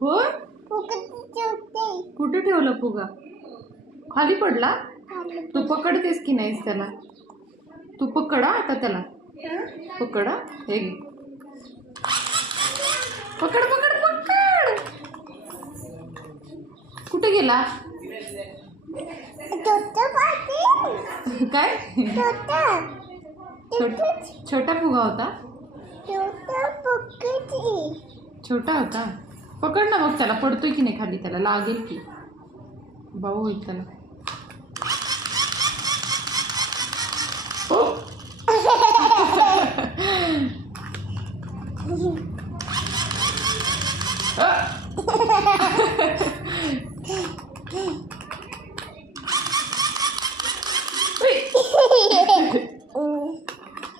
होय कुठे ठेवला फुगा? खाली पडला? तू पकडतेस की नाहीस त्याला? तू पकडा आता त्याला. पकडा हे घे. पकड पकड पकड. कुठे गेला? काय छोटा फुगा होता? छोटा होता. पकड ना मग त्याला. पडतोय की नाही खाली? त्याला लागेल की. भाऊ होईल त्याला.